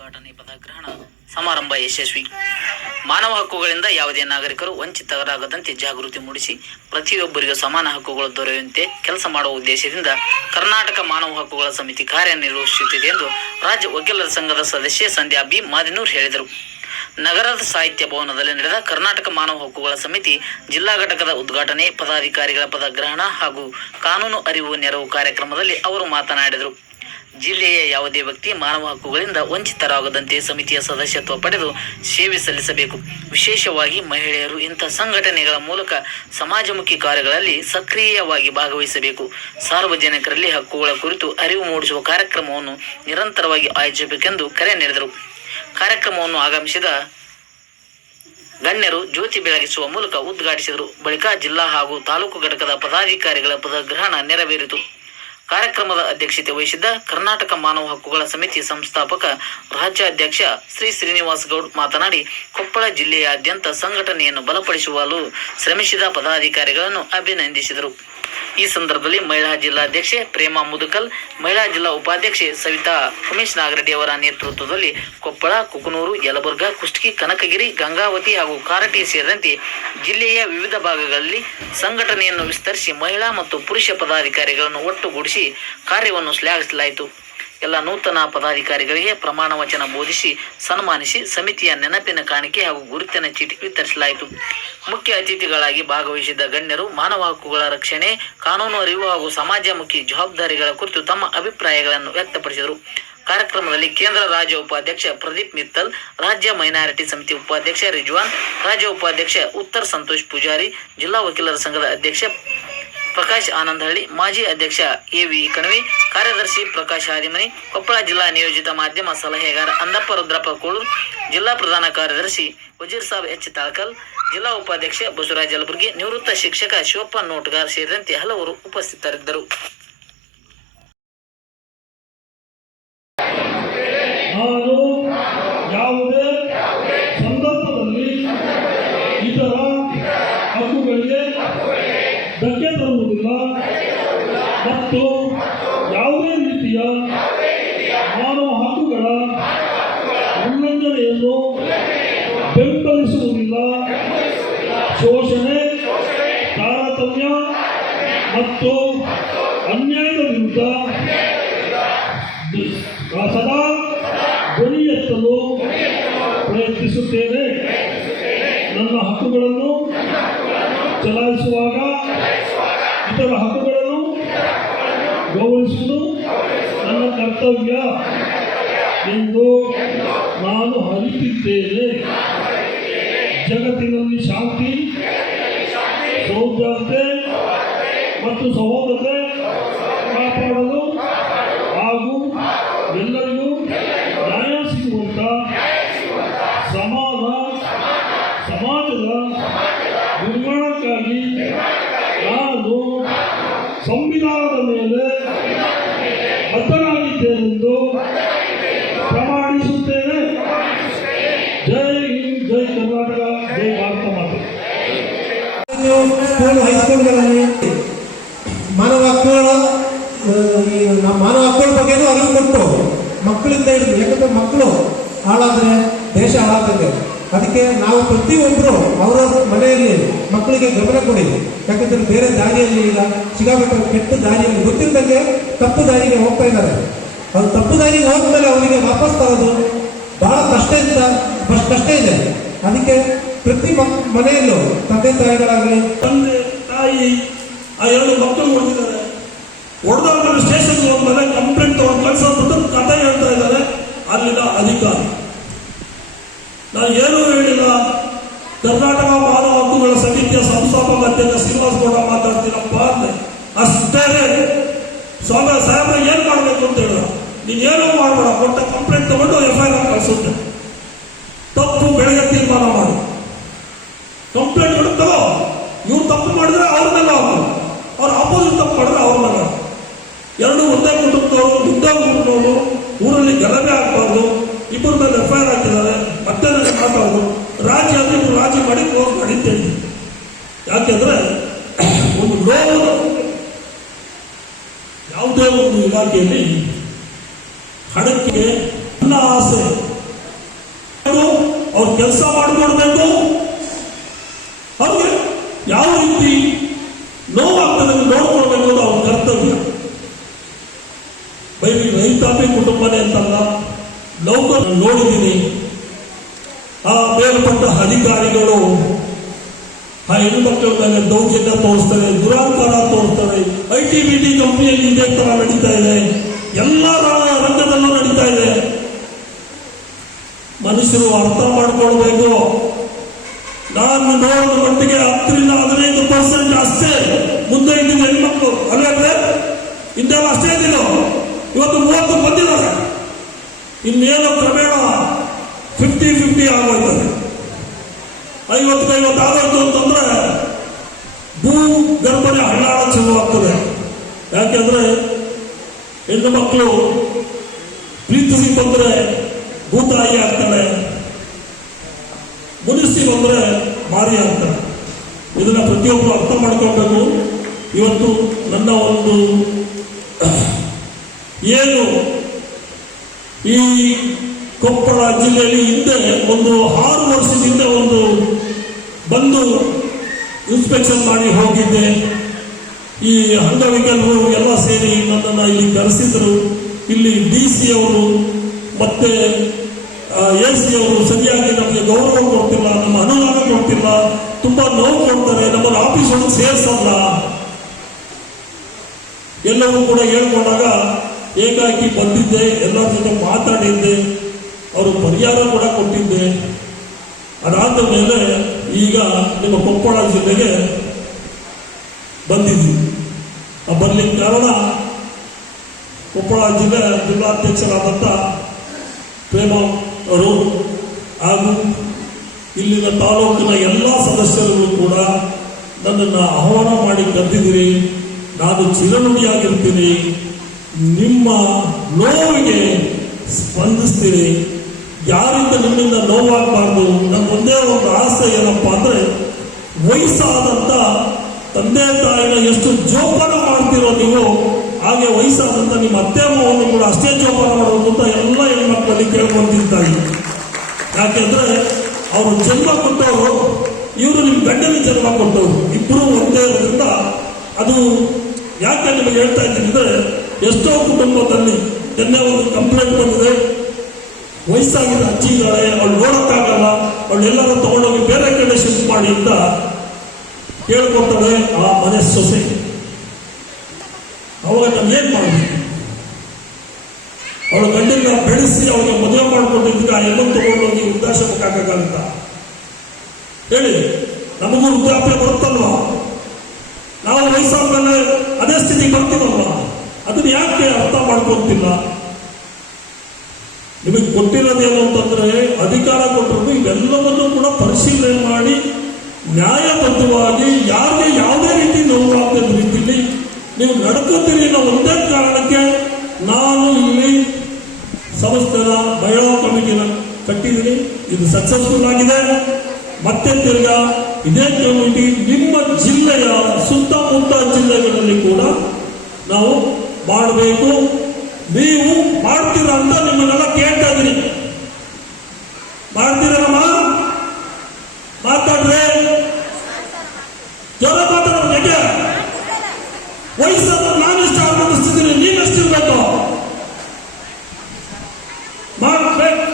ಉದ್ಘಾಟನೆ ಪದಗ್ರಹಣ ಸಮಾರಂಭ ಯಶಸ್ವಿ. ಮಾನವ ಹಕ್ಕುಗಳಿಂದ ಯಾವುದೇ ನಾಗರಿಕರು ವಂಚಿತರಾಗದಂತೆ ಜಾಗೃತಿ ಮೂಡಿಸಿ ಪ್ರತಿಯೊಬ್ಬರಿಗೂ ಸಮಾನ ಹಕ್ಕುಗಳು ದೊರೆಯುವಂತೆ ಕೆಲಸ ಮಾಡುವ ಉದ್ದೇಶದಿಂದ ಕರ್ನಾಟಕ ಮಾನವ ಹಕ್ಕುಗಳ ಸಮಿತಿ ಕಾರ್ಯನಿರ್ವಹಿಸುತ್ತಿದೆ ಎಂದು ರಾಜ್ಯ ವಕೀಲರ ಸಂಘದ ಸದಸ್ಯೆ ಸಂಧ್ಯಾ ಬಿ ಮಾದಿನೂರ್ ಹೇಳಿದರು. ನಗರದ ಸಾಹಿತ್ಯ ಭವನದಲ್ಲಿ ನಡೆದ ಕರ್ನಾಟಕ ಮಾನವ ಹಕ್ಕುಗಳ ಸಮಿತಿ ಜಿಲ್ಲಾ ಘಟಕದ ಉದ್ಘಾಟನೆ, ಪದಾಧಿಕಾರಿಗಳ ಪದಗ್ರಹಣ ಹಾಗೂ ಕಾನೂನು ಅರಿವು ನೆರವು ಕಾರ್ಯಕ್ರಮದಲ್ಲಿ ಅವರು ಮಾತನಾಡಿದರು. ಜಿಲ್ಲೆಯ ಯಾವುದೇ ವ್ಯಕ್ತಿ ಮಾನವ ಹಕ್ಕುಗಳಿಂದ ವಂಚಿತರಾಗದಂತೆ ಸಮಿತಿಯ ಸದಸ್ಯತ್ವ ಪಡೆದು ಸೇವೆ ಸಲ್ಲಿಸಬೇಕು. ವಿಶೇಷವಾಗಿ ಮಹಿಳೆಯರು ಇಂಥ ಸಂಘಟನೆಗಳ ಮೂಲಕ ಸಮಾಜಮುಖಿ ಕಾರ್ಯಗಳಲ್ಲಿ ಸಕ್ರಿಯವಾಗಿ ಭಾಗವಹಿಸಬೇಕು. ಸಾರ್ವಜನಿಕರಲ್ಲಿ ಹಕ್ಕುಗಳ ಕುರಿತು ಅರಿವು ಮೂಡಿಸುವ ಕಾರ್ಯಕ್ರಮವನ್ನು ನಿರಂತರವಾಗಿ ಆಯೋಜಿಸಬೇಕೆಂದು ಕರೆ ನೀಡಿದರು. ಕಾರ್ಯಕ್ರಮವನ್ನು ಆಗಮಿಸಿದ ಗಣ್ಯರು ಜ್ಯೋತಿ ಬೆಳಗಿಸುವ ಮೂಲಕ ಉದ್ಘಾಟಿಸಿದರು. ಬಳಿಕ ಜಿಲ್ಲಾ ಹಾಗೂ ತಾಲೂಕು ಘಟಕದ ಪದಾಧಿಕಾರಿಗಳ ಪದಗ್ರಹಣ ನೆರವೇರಿತು. ಕಾರ್ಯಕ್ರಮದ ಅಧ್ಯಕ್ಷತೆ ವಹಿಸಿದ್ದ ಕರ್ನಾಟಕ ಮಾನವ ಹಕ್ಕುಗಳ ಸಮಿತಿ ಸಂಸ್ಥಾಪಕ ರಾಜ್ಯಾಧ್ಯಕ್ಷ ಶ್ರೀ ಶ್ರೀನಿವಾಸ್ ಗೌಡ್ ಮಾತನಾಡಿ, ಕೊಪ್ಪಳ ಜಿಲ್ಲೆಯಾದ್ಯಂತ ಸಂಘಟನೆಯನ್ನು ಬಲಪಡಿಸುವಲು ಶ್ರಮಿಸಿದ ಪದಾಧಿಕಾರಿಗಳನ್ನು ಅಭಿನಂದಿಸಿದರು. ಈ ಸಂದರ್ಭದಲ್ಲಿ ಮಹಿಳಾ ಜಿಲ್ಲಾಧ್ಯಕ್ಷೆ ಪ್ರೇಮಾ ಮುದುಕಲ್, ಮಹಿಳಾ ಜಿಲ್ಲಾ ಉಪಾಧ್ಯಕ್ಷೆ ಸವಿತಾ ಉಮೇಶ್ ನಾಗರೆಡ್ಡಿ ಅವರ ನೇತೃತ್ವದಲ್ಲಿ ಕೊಪ್ಪಳ, ಕುಕನೂರು, ಯಲಬುರ್ಗಾ, ಕುಷ್ಟಗಿ, ಕನಕಗಿರಿ, ಗಂಗಾವತಿ ಹಾಗೂ ಕಾರಟಗಿ ಸೇರಿದಂತೆ ಜಿಲ್ಲೆಯ ವಿವಿಧ ಭಾಗಗಳಲ್ಲಿ ಸಂಘಟನೆಯನ್ನು ವಿಸ್ತರಿಸಿ ಮಹಿಳಾ ಮತ್ತು ಪುರುಷ ಪದಾಧಿಕಾರಿಗಳನ್ನು ಒಟ್ಟುಗೂಡಿಸಿ ಕಾರ್ಯವನ್ನು ಶ್ಲಾಘಿಸಲಾಯಿತು. ಎಲ್ಲ ನೂತನ ಪದಾಧಿಕಾರಿಗಳಿಗೆ ಪ್ರಮಾಣ ವಚನ ಬೋಧಿಸಿ ಸನ್ಮಾನಿಸಿ ಸಮಿತಿಯ ನೆನಪಿನ ಕಾಣಿಕೆ ಹಾಗೂ ಗುರುತಿನ ಚೀಟಿ ವಿತರಿಸಲಾಯಿತು. ಮುಖ್ಯ ಅತಿಥಿಗಳಾಗಿ ಭಾಗವಹಿಸಿದ್ದ ಗಣ್ಯರು ಮಾನವ ಹಕ್ಕುಗಳ ರಕ್ಷಣೆ, ಕಾನೂನು ಅರಿವು ಹಾಗೂ ಸಮಾಜಮುಖಿ ಜವಾಬ್ದಾರಿಗಳ ಕುರಿತು ತಮ್ಮ ಅಭಿಪ್ರಾಯಗಳನ್ನು ವ್ಯಕ್ತಪಡಿಸಿದರು. ಕಾರ್ಯಕ್ರಮದಲ್ಲಿ ಕೇಂದ್ರ ರಾಜ್ಯ ಉಪಾಧ್ಯಕ್ಷ ಪ್ರದೀಪ್ ಮಿತ್ತಲ್, ರಾಜ್ಯ ಮೈನಾರಿಟಿ ಸಮಿತಿ ಉಪಾಧ್ಯಕ್ಷ ರಿಜ್ವಾನ್, ರಾಜ್ಯ ಉಪಾಧ್ಯಕ್ಷ ಉತ್ತರ ಸಂತೋಷ್ ಪೂಜಾರಿ, ಜಿಲ್ಲಾ ವಕೀಲರ ಸಂಘದ ಅಧ್ಯಕ್ಷ ಪ್ರಕಾಶ್ ಆನಂದಹಳ್ಳಿ, ಮಾಜಿ ಅಧ್ಯಕ್ಷ ಎ.ವಿ. ಕಣವಿ, ಕಾರ್ಯದರ್ಶಿ ಪ್ರಕಾಶ್ ಹಾದಿಮನಿ, ಕೊಪ್ಪಳ ಜಿಲ್ಲಾ ನಿಯೋಜಿತ ಮಾಧ್ಯಮ ಸಲಹೆಗಾರ ಅಂದಪ್ಪ ರುದ್ರಪ್ಪ ಕೋಳೂರ್, ಜಿಲ್ಲಾ ಪ್ರಧಾನ ಕಾರ್ಯದರ್ಶಿ ವಜೀರ್ ಸಾಬ್ ಎಚ್ ತಾಳ್ಕಲ್, ಜಿಲ್ಲಾ ಉಪಾಧ್ಯಕ್ಷ ಬಸವರಾಜ್ ಯಲಬುರ್ಗಿ, ನಿವೃತ್ತ ಶಿಕ್ಷಕ ಶಿವಪ್ಪ ನೋಟ್ಗಾರ್ ಸೇರಿದಂತೆ ಹಲವರು ಉಪಸ್ಥಿತರಿದ್ದರು. ಧಕ್ಕೆ ತರುವುದಿಲ್ಲ ಮತ್ತು ಯಾವುದೇ ರೀತಿಯ ಮಾನವ ಹಕ್ಕುಗಳ ಉಲ್ಲಂಘನೆಯನ್ನು ಬೆಂಬಲಿಸುವುದಿಲ್ಲ. ಶೋಷಣೆ, ತಾರತಮ್ಯ ಮತ್ತು ಅನ್ಯಾಯದ ವಿರುದ್ಧ ಸದಾ ಧ್ವನಿ ಎತ್ತಲು ಪ್ರಯತ್ನಿಸುತ್ತೇನೆ. ನನ್ನ ಹಕ್ಕುಗಳನ್ನು ಚಲಾಯಿಸುವಾಗ ಇತರ ಹಕ್ಕುಗಳನ್ನು ಗೌರವಿಸುವುದು ನನ್ನ ಕರ್ತವ್ಯ ಎಂದು ನಾನು ಅರಿತಿದ್ದೇನೆ. ಜಗತ್ತಿನಲ್ಲಿ ಶಾಂತಿ, ಸೌಹಾರ್ದತೆ ಮತ್ತು ಸಹೋದರತೆ ಕಾಪಾಡಲು ಹಾಗೂ ಎಲ್ಲರಿಗೂ ನ್ಯಾಯ ಸಿಗುವಂತ ಸಮಾಜದ ನಿರ್ಮಾಣಕ್ಕಾಗಿ ನಾನು ಸಂವಿಧಾನದ ಮೇಲೆ ಬದ್ಧನಾಗಿದ್ದೇನೆಂದು ಪ್ರಮಾಣಿಸುತ್ತೇನೆ. ಜೈ ಹಿಂದ್, ಜೈ ಕರ್ನಾಟಕ, ಜೈ ಭಾರತ ಮಾತೆ. ಹೈಸ್ಕೂಲ್ಗಳಲ್ಲಿ ಮಾನವ ಹಕ್ಕುಗಳ ಬಗ್ಗೆನೂ ಅರಿವು ಕೊಟ್ಟು ಮಕ್ಕಳಿಂದ ಹಿಡಿದು, ಯಾಕಂದ್ರೆ ಮಕ್ಕಳು ಹಾಳಾದ್ರೆ ದೇಶ ಹಾಳಾಗ್ತದೆ. ಅದಕ್ಕೆ ನಾವು ಪ್ರತಿಯೊಬ್ಬರು ಅವರವ್ರ ಮನೆಯಲ್ಲಿ ಮಕ್ಕಳಿಗೆ ಗಮನ ಕೊಡಿ. ಯಾಕಂದ್ರೆ ಬೇರೆ ದಾರಿಯಲ್ಲಿ ಈಗ ಸಿಗಾಬಿಟ್ಟು ಕೆಟ್ಟ ದಾರಿಯಲ್ಲಿ ಗೊತ್ತಿದ್ದಂಗೆ ತಪ್ಪು ದಾರಿಗೆ ಹೋಗ್ತಾ ಇದ್ದಾರೆ. ಅದು ತಪ್ಪು ದಾರಿಗೆ ಹೋದ್ಮೇಲೆ ಅವರಿಗೆ ವಾಪಸ್ ತರೋದು ಬಹಳ ಕಷ್ಟ ಇದೆ. ಅದಕ್ಕೆ ಪ್ರತಿ ಮನೆಯಲ್ಲೂ ತಂದೆ ತಾಯಿಗಳಾಗಲಿ, ತಂದೆ ತಾಯಿ ಆ ಎರಡು ಮಕ್ಕಳು ಹೊಡೆದಿದ್ದಾರೆ, ಹೊಡೆದಾದ್ಮೇಲೆ ಸ್ಟೇಷನ್ಗೆ ಹೋದ್ಮೇಲೆ ಕಂಪ್ಲೇಂಟ್ ತಗೊಂಡು ಕಳ್ಸೋದ್ಬಿಟ್ಟು ಕಥೆ ಹೇಳ್ತಾ ಇದ್ದಾರೆ ಅಲ್ಲಿನ ಅಧಿಕಾರಿ. ನಾನು ಏನೂ ಹೇಳಿಲ್ಲ. ಕರ್ನಾಟಕ ಮಾನವ ಹಕ್ಕುಗಳ ಸಮಿತಿಯ ಸಂಸ್ಥಾಪಕ ಅಧ್ಯಕ್ಷ ಶ್ರೀನಿವಾಸ್ ಗೌಡ ಮಾತಾಡ್ತೀನಪ್ಪ ಅಂದೆ. ಅಷ್ಟೇ ಸಾಹೇಬ್ರ ಏನ್ ಮಾಡಬೇಕು ಅಂತ ಹೇಳಿದ್ರು. ನೀನ್ ಏನೂ ಮಾಡಬೇಡ, ಕೊಟ್ಟ ಕಂಪ್ಲೇಂಟ್ ತಗೊಂಡು FIR ಕಳಿಸುತ್ತೆ. ತಪ್ಪು ಬೆಳಗ್ಗೆ ತೀರ್ಮಾನ ಮಾಡಿ ಕಂಪ್ಲೇಂಟ್ ಕೊಡ್ತೋ. ಇವ್ರು ತಪ್ಪು ಮಾಡಿದ್ರೆ ಅವ್ರ ಮೇಲೆ ಹೋಗೋದು, ಅವ್ರ ಅಪೋಸಿಟ್ ತಪ್ಪು ಮಾಡಿದ್ರೆ ಅವ್ರ ಮೇಲೆ. ಎರಡು ಒಂದೇ ಕುಟುಂಬದವರು, ಒಂದೇ ಊರಿನವರು, ಊರಲ್ಲಿ ಗಲಭೆ ಆಗಬಾರ್ದು. ಇಬ್ಬರ ಮೇಲೆ FIR ಹಾಕಿದ್ದಾರೆ. ಮತ್ತೆ ನನಗೆ ಮಾತಾಡೋದು ರಾಜಿ ಅಂದ್ರೆ ಇವರು ರಾಜಿ ಮಾಡಿ ಕ್ಲೋಸ್ ಮಾಡಿ ಅಂತ ಹೇಳಿದ್ರು. ಯಾಕೆಂದ್ರೆ ಒಂದು ಯಾವುದೇ ಒಂದು ಇಲಾಖೆಯಲ್ಲಿ ಹಣಕ್ಕೆ ನನ್ನ ಆಸೆ ಅವ್ರು ಕೆಲಸ ಮಾಡಿಕೊಡ್ಬೇಕು. ಅವ್ರಿಗೆ ಯಾವ ರೀತಿ ನೋವಾಗ್ತದೆ ನೋಡ್ಕೊಳ್ಬೇಕು ಅನ್ನೋದು ಅವ್ರ ಕರ್ತವ್ಯ. ಬರೀ ರೈತಾಪಿ ಕುಟುಂಬನೇ ಅಂತಲ್ಲ, ನೌಕರ ನೋಡಿದ್ದೀನಿ, ಆ ಮೇಲ್ಪಟ್ಟ ಅಧಿಕಾರಿಗಳು ಆ ಹೆಣ್ಮಕ್ಳ ಮೇಲೆ ದೌರ್ಜನ್ಯ ತೋರಿಸ್ತಾರೆ, ದುರಾಂಕಾರ ತೋರಿಸ್ತಾರೆ. ITBT ಕಂಪನಿಯಲ್ಲಿ ಇದೇ ತರ ನಡೀತಾ ಇದೆ, ಎಲ್ಲ ರಂಗದಲ್ಲೂ ನಡೀತಾ ಇದೆ. ಮನುಷ್ಯರು ಅರ್ಥ ಮಾಡ್ಕೊಳ್ಬೇಕು. ನಾನು ನೋಡಿದ ಮಟ್ಟಿಗೆ 10-15% ಅಷ್ಟೇ ಮುಂದೆ ಇದ್ದಿದ್ದು ಹೆಣ್ಮಕ್ಳು ಅಲ್ಲೇ, ಹಿಂದೆಲ್ಲ ಅಷ್ಟೇ ಇದ್ದಿದ್ದು. ಇವತ್ತು 30 ಬಂದಿದ್ದಾರೆ. ಇನ್ನೇನು ಕ್ರಮೇಣ 50-50 ಆಗೋಯ್ತದೆ. 50-50 ಆಗೋಯ್ತು ಅಂತಂದ್ರೆ ಭೂ ಗರ್ಭನೆ ಹಳ್ಳಾಳ ಚಲೋ ಆಗ್ತದೆ. ಯಾಕೆಂದ್ರೆ ಹೆಣ್ಣು ಮಕ್ಕಳು ಪ್ರೀತಿಸಿ ಬಂದ್ರೆ ಭೂತಾಯಿ ಆಗ್ತಾಳೆ, ಮುನಿಸಿ ಬಂದ್ರೆ ಮಾರಿ ಆಗ್ತಾಳೆ. ಇದನ್ನ ಪ್ರತಿಯೊಬ್ಬರು ಅರ್ಥ ಮಾಡ್ಕೊಳ್ಬೇಕು. ಇವತ್ತು ನನ್ನ ಒಂದು ಏನು ಈ ಕೊಪ್ಪಳ ಜಿಲ್ಲೆಯಲ್ಲಿ ಹಿಂದೆ ಒಂದು 6 ವರ್ಷದ ಹಿಂದೆ ಒಂದು ಬಂದು ಇನ್ಸ್ಪೆಕ್ಷನ್ ಮಾಡಿ ಹೋಗಿದ್ದೆ. ಈ ಅಂಗವಿಕಲರು ಎಲ್ಲ ಸೇರಿ ನನ್ನನ್ನು ಇಲ್ಲಿ ಕರೆಸಿದ್ರು. ಇಲ್ಲಿ DC ಅವರು ಮತ್ತೆ AC ಅವರು ಸರಿಯಾಗಿ ನಮಗೆ ಗೌರವ ಕೊಡ್ತಿಲ್ಲ, ನಮ್ಮ ಅನುದಾನ ಕೊಡ್ತಿಲ್ಲ, ತುಂಬಾ ನೋವು ಕೊಡ್ತಾರೆ, ನಮ್ಮನ್ನು ಆಫೀಸ್ ಒಳಗೆ ಸೇರಿಸಲ್ಲ, ಎಲ್ಲವೂ ಕೂಡ ಹೇಳ್ಕೊಂಡಾಗ ಏಕಾಏಕಿ ಬಂದಿದ್ದೆ, ಎಲ್ಲರ ಜೊತೆ ಮಾತಾಡಿದ್ದೆ, ಅವರು ಪರಿಹಾರ ಕೂಡ ಕೊಟ್ಟಿದ್ದೆ. ಅದಾದ ಮೇಲೆ ಈಗ ನಿಮ್ಮ ಕೊಪ್ಪಳ ಜಿಲ್ಲೆಗೆ ಬಂದಿದ್ವಿ. ಬರ್ಲಿಕ್ಕೆ ಕಾರಣ ಕೊಪ್ಪಳ ಜಿಲ್ಲಾಧ್ಯಕ್ಷರಾದಂಥ ಪ್ರೇಮ ಅವರು ಹಾಗೂ ಇಲ್ಲಿನ ತಾಲೂಕಿನ ಎಲ್ಲ ಸದಸ್ಯರು ಕೂಡ ನನ್ನನ್ನು ಆಹ್ವಾನ ಮಾಡಿ ಕರೆದಿದ್ದೀರಿ. ನಾನು ಚಿರನುಡಿಯಾಗಿರ್ತೀನಿ, ನಿಮ್ಮ ನೋವಿಗೆ ಸ್ಪಂದಿಸ್ತೀನಿ. ಯಾರಿಂದ ನಿಮ್ಮಿಂದ ನೋವಾಗಬಾರ್ದು. ನನ್ನ ಒಂದೇ ಒಂದು ಆಸೆ ಏನಪ್ಪ ಅಂದ್ರೆ, ವಯಸ್ಸಾದಂತ ತಂದೆ ತಾಯಿನ ಎಷ್ಟು ಜೋಪಾನ ಮಾಡ್ತಿರೋ ನೀವು, ಹಾಗೆ ವಯಸ್ಸಾದಂತ ನಿಮ್ಮ ಅತ್ತೆ ಮಾವನ್ನು ಕೂಡ ಅಷ್ಟೇ ಜೋಪಾನ ಮಾಡೋದು ಅಂತ ಎಲ್ಲ ಹೆಣ್ಮಕ್ಳಲ್ಲಿ ಕೇಳ್ಕೊಂತಿದ್ದಾರೆ. ಯಾಕೆಂದ್ರೆ ಅವರು ಜನ್ಮ ಕೊಟ್ಟವರು, ಇವರು ನಿಮ್ಮ ಗಂಡನಿಗೆ ಜನ್ಮ ಕೊಟ್ಟವರು, ಇಬ್ಬರು ಒಂದೇ ಇರೋದ್ರಿಂದ ಅದು ಯಾಕೆ ನಿಮಗೆ ಹೇಳ್ತಾ ಇದ್ದೀನಿ ಅಂದ್ರೆ, ಎಷ್ಟೋ ಕುಟುಂಬದಲ್ಲಿ ನಿನ್ನೆ ಒಂದು ಕಂಪ್ಲೇಂಟ್ ಬಂದಿದೆ, ವಯಸ್ಸಾಗಿದ್ದ ಅಜ್ಜಿ ಇದ್ದಾಳೆ, ಅವಳು ನೋಡಕ್ಕಾಗಲ್ಲ, ಅವಳು ಎಲ್ಲರೂ ತಗೊಂಡೋಗಿ ಬೇರೆ ಕಡೆ ಶಿಫ್ಟ್ ಮಾಡಿ ಅಂತ ಕೇಳ್ಕೊಡ್ತಾಳೆ ಆ ಮನೆ ಸೊಸೆ. ಅವಾಗ ನಾವು ಏನ್ ಮಾಡಬೇಕು? ಅವಳ ಗಂಡನ ಬೆಳೆಸಿ ಅವಳಿಗೆ ಮದುವೆ ಮಾಡಿಕೊಂಡಿದ್ದಕ್ಕೆ ಆ ಹೆಣ್ಣನ್ನು ತಗೊಂಡೋಗಿ ವೃದ್ಧಾಶ್ರಮಕ್ಕೆ ಹಾಕಕ್ಕಾಗತ್ತ ಹೇಳಿ? ನಮಗೂ ವೃದ್ಧಾಪ್ಯ ಬರುತ್ತಲ್ವಾ? ನಾವು ವಯಸ್ಸಾದ್ಮೇಲೆ ಅದೇ ಸ್ಥಿತಿಗೆ ಬರ್ತೀವಲ್ವಾ? ಅದನ್ನ ಯಾಕೆ ಅರ್ಥ ಮಾಡ್ಕೊತಿಲ್ಲ? ನಿಮಗೆ ಕೊಟ್ಟಿರೋದೇನು ಅಂತಂದ್ರೆ, ಅಧಿಕಾರ ಕೊಟ್ಟರು ಇವೆಲ್ಲವನ್ನೂ ಕೂಡ ಪರಿಶೀಲನೆ ಮಾಡಿ ನ್ಯಾಯಬದ್ಧವಾಗಿ ಯಾರಿಗೆ ಯಾವುದೇ ರೀತಿ ನೋವಾಗದ ರೀತಿಯಲ್ಲಿ ನೀವು ನಡ್ಕೋತೀರಿ ಅನ್ನೋ ಒಂದೇ ಕಾರಣಕ್ಕೆ ನಾನು ಇಲ್ಲಿ ಸಂಸ್ಥೆನ ಮಹಿಳಾ ಕಮಿಟಿನ ಕಟ್ಟಿದ್ದೀನಿ. ಇದು ಸಕ್ಸಸ್ಫುಲ್ ಆಗಿದೆ. ಮತ್ತೆ ತಿರ್ಗಾ ಇದೇ ಕಮಿಟಿ ನಿಮ್ಮ ಜಿಲ್ಲೆಯ ಸುತ್ತಮುತ್ತ ಜಿಲ್ಲೆಗಳಲ್ಲಿ ಕೂಡ ನಾವು ಮಾಡಬೇಕು. ನೀವು ಮಾಡ್ತೀರಾ ಅಂತ ನಿಮ್ಮನ್ನೆಲ್ಲ ಕೇಳ್ತಾ ಇದ್ದೀನಿ. ಮಾಡ್ತೀರಮ್ಮ? ಮಾತಾಡ್ರೆ ಜನ ಮಾತಾಡೋದು ಹೇಗೆ? ವಯಸ್ಸಾದ ನಾನು ಎಷ್ಟು ಆರಂಭಿಸ್ತಿದ್ದೀನಿ, ನೀವೆಷ್ಟಿರ್ಬೇಕು? ಮಾಡ್ಬೇಕು.